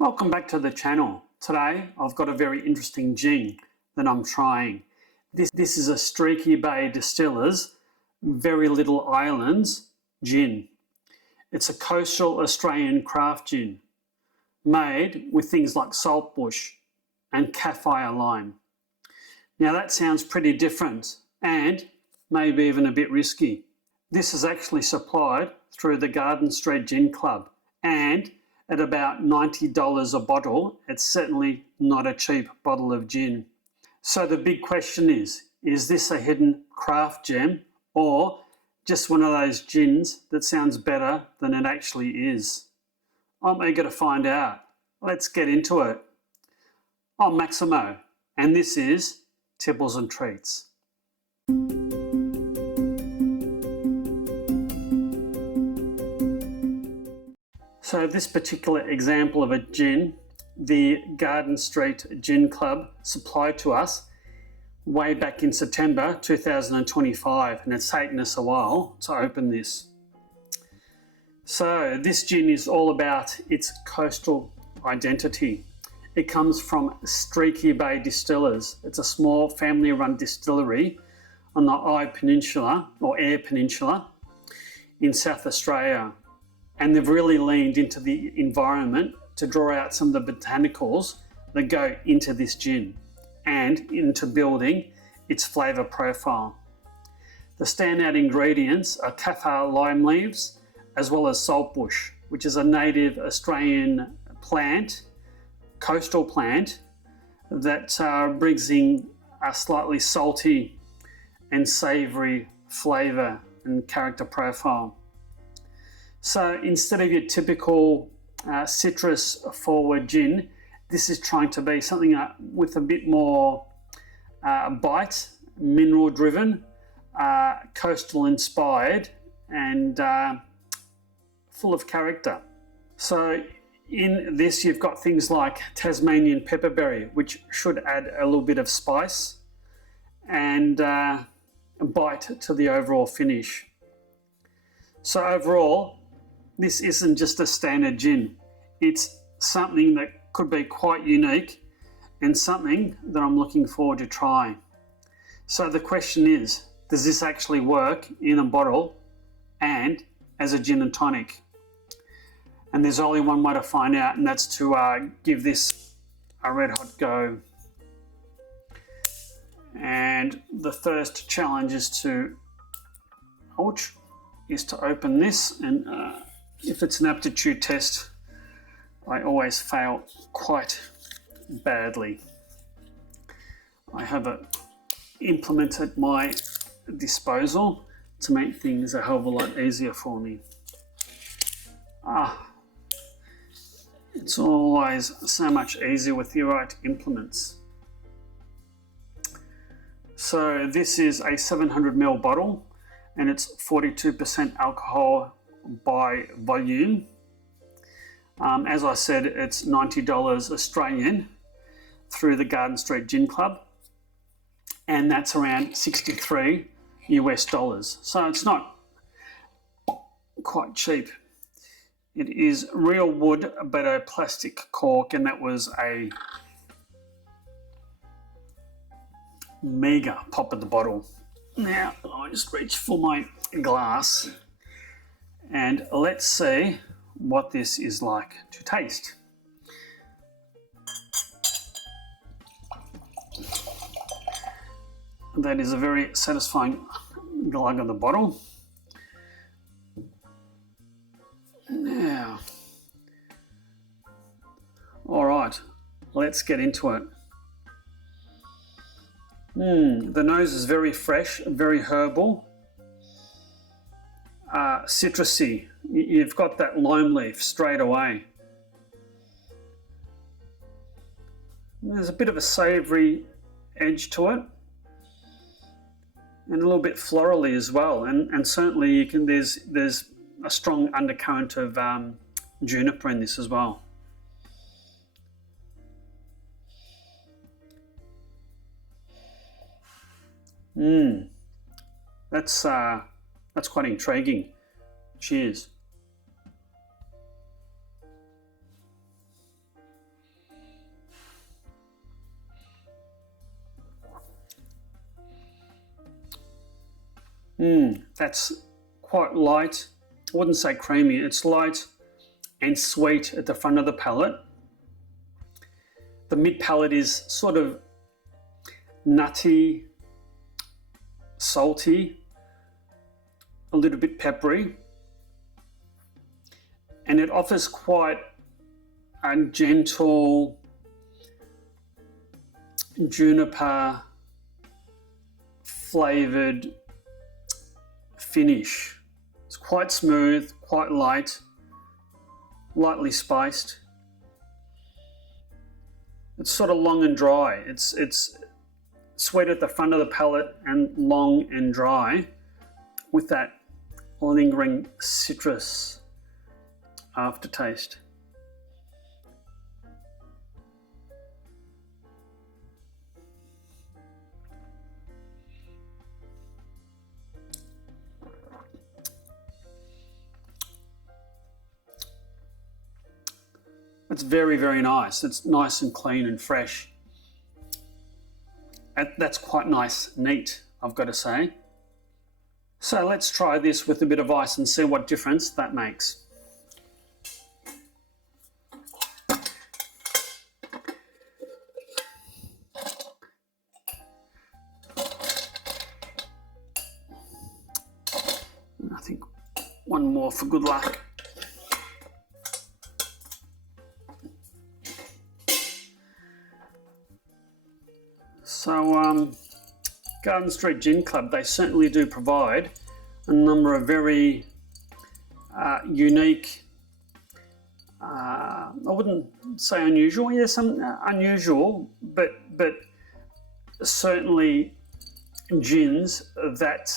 Welcome back to the channel. Today I've got a very interesting gin that I'm trying. This is a Streaky Bay Distillers Very Little Islands gin. It's a coastal Australian craft gin made with things like Saltbush and Kaffir lime. Now that sounds pretty different and maybe even a bit risky. This is actually supplied through the Garden Street Gin Club, and at about $90 a bottle, it's certainly not a cheap bottle of gin. So the big question is this a hidden craft gem or just one of those gins that sounds better than it actually is? I'm eager to find out. Let's get into it. I'm Maximo, and this is Tipples'n'Treats. So this particular example of a gin, the Garden Street Gin Club supplied to us way back in September 2025, and it's taken us a while to open this. So this gin is all about its coastal identity. It comes from Streaky Bay Distillers. It's a small family-run distillery on the Eyre Peninsula, or Eyre Peninsula, in South Australia. And they've really leaned into the environment to draw out some of the botanicals that go into this gin and into building its flavour profile. The standout ingredients are Kaffir lime leaves as well as saltbush, which is a native Australian plant, coastal plant, that brings in a slightly salty and savoury flavour and character profile. So instead of your typical citrus forward gin, this is trying to be something with a bit more bite, mineral driven, coastal inspired, and full of character. So in this you've got things like Tasmanian pepperberry, which should add a little bit of spice and bite to the overall finish. So overall, this isn't just a standard gin. It's something that could be quite unique and something that I'm looking forward to trying. So the question is, does this actually work in a bottle and as a gin and tonic? And there's only one way to find out, and that's to give this a red hot go. And the first challenge is to open this, and if it's an aptitude test, I always fail quite badly. I have a implement at my disposal to make things a hell of a lot easier for me. It's always so much easier with the right implements. So this is a 700ml bottle, and it's 42% alcohol by volume. As I said, it's $90 Australian through the Garden Street Gin Club, and that's around $63 US. So it's not quite cheap. It is real wood, but a plastic cork, and that was a mega pop at the bottle. Now I just reach for my glass, and let's see what this is like to taste. That is a very satisfying glug of the bottle. Now, all right, let's get into it. The nose is very fresh, very herbal, citrusy. You've got that lime leaf straight away. There's a bit of a savoury edge to it, and a little bit florally as well. And certainly you can. There's a strong undercurrent of juniper in this as well. That's quite intriguing. Cheers. That's quite light. I wouldn't say creamy. It's light and sweet at the front of the palate. The mid palate is sort of nutty, salty, a little bit peppery, and it offers quite a gentle juniper flavoured finish. It's quite smooth, quite light, lightly spiced. It's sort of long and dry. It's sweet at the front of the palate and long and dry with that lingering citrus aftertaste. It's very, very nice. It's nice and clean and fresh. That's quite nice, neat, I've got to say. So let's try this with a bit of ice and see what difference that makes. I think one more for good luck. So Garden Street Gin Club, they certainly do provide a number of very unique, I wouldn't say unusual, yes, unusual, but certainly gins that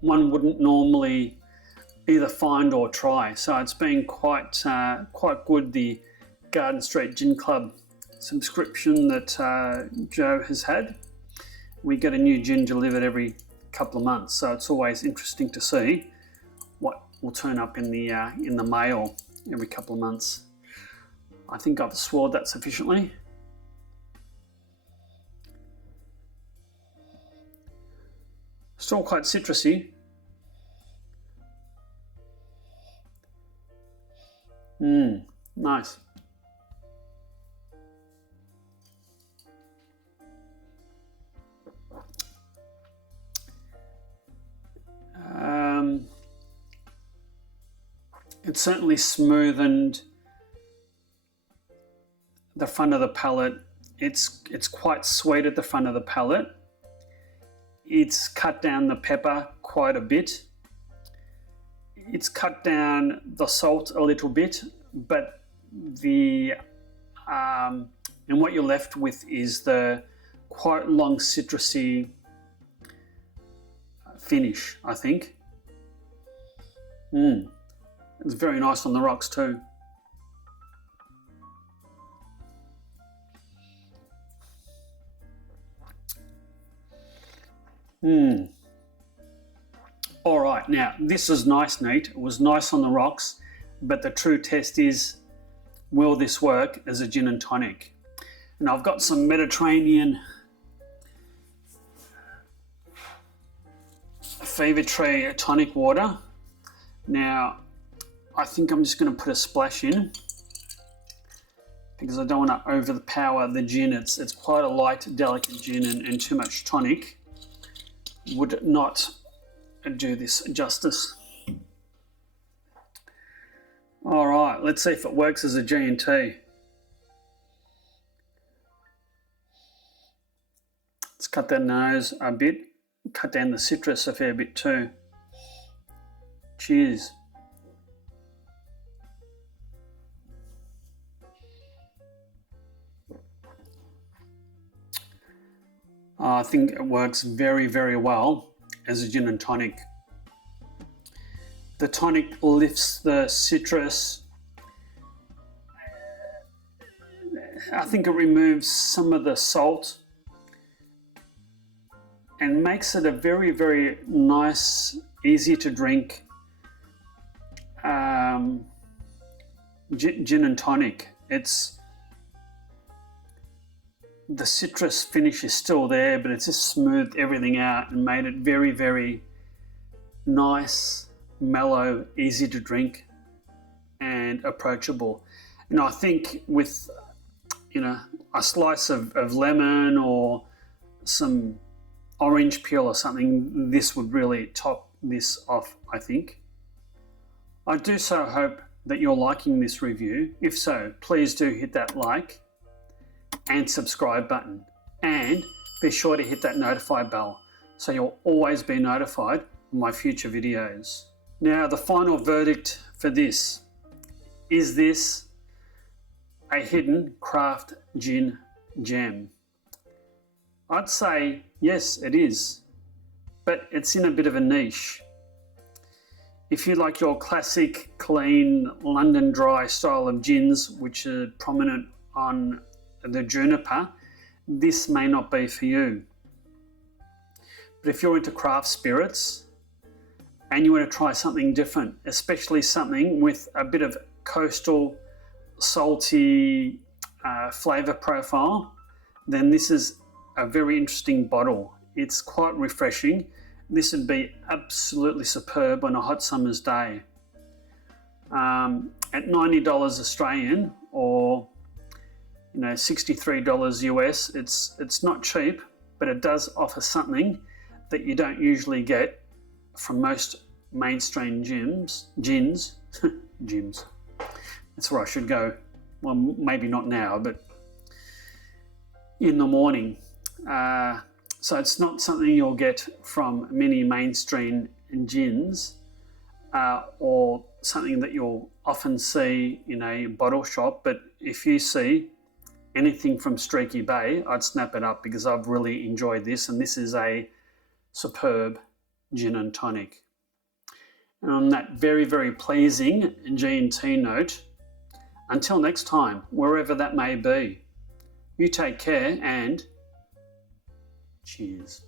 one wouldn't normally either find or try. So it's been quite good, the Garden Street Gin Club subscription that Joe has had. We get a new gin delivered every couple of months, so it's always interesting to see what will turn up in the mail every couple of months. I think I've swallowed that sufficiently. Still quite citrusy. Nice. It certainly smoothened the front of the palate. It's quite sweet at the front of the palate. It's cut down the pepper quite a bit. It's cut down the salt a little bit, but and what you're left with is the quite long citrusy finish, I think. It's very nice on the rocks too. All right, now this is nice, neat. It was nice on the rocks, but the true test is, will this work as a gin and tonic? And I've got some Mediterranean Fever Tree tonic water. Now, I think I'm just going to put a splash in because I don't want to overpower the gin. It's quite a light, delicate gin, and too much tonic would not do this justice. All right, let's see if it works as a G&T. Let's cut the nose a bit, cut down the citrus a fair bit too. Cheers. I think it works very, very well as a gin and tonic. The tonic lifts the citrus. I think it removes some of the salt and makes it a very, very nice, easy to drink gin and tonic. It's the citrus finish is still there, but it's just smoothed everything out and made it very, very nice, mellow, easy to drink and approachable. And I think with, you know, a slice of lemon or some orange peel or something, this would really top this off, I think. I do so hope that you're liking this review. If so, please do hit that like and subscribe button, and be sure to hit that notify bell so you'll always be notified of my future videos. Now, the final verdict for this: is this a hidden craft gin gem? I'd say yes, it is, but it's in a bit of a niche. If you like your classic, clean, London dry style of gins, which are prominent on the juniper, this may not be for you. But if you're into craft spirits and you want to try something different, especially something with a bit of coastal, salty flavour profile, then this is a very interesting bottle. It's quite refreshing. This would be absolutely superb on a hot summer's day. At $90 Australian, or $63 US, it's not cheap, but it does offer something that you don't usually get from most mainstream gins. Gyms. That's where I should go. Well, maybe not now, but in the morning. So it's not something you'll get from many mainstream gins, or something that you'll often see in a bottle shop. But if you see anything from Streaky Bay, I'd snap it up, because I've really enjoyed this, and this is a superb gin and tonic. And on that very, very pleasing G&T note, until next time, wherever that may be, you take care and cheers.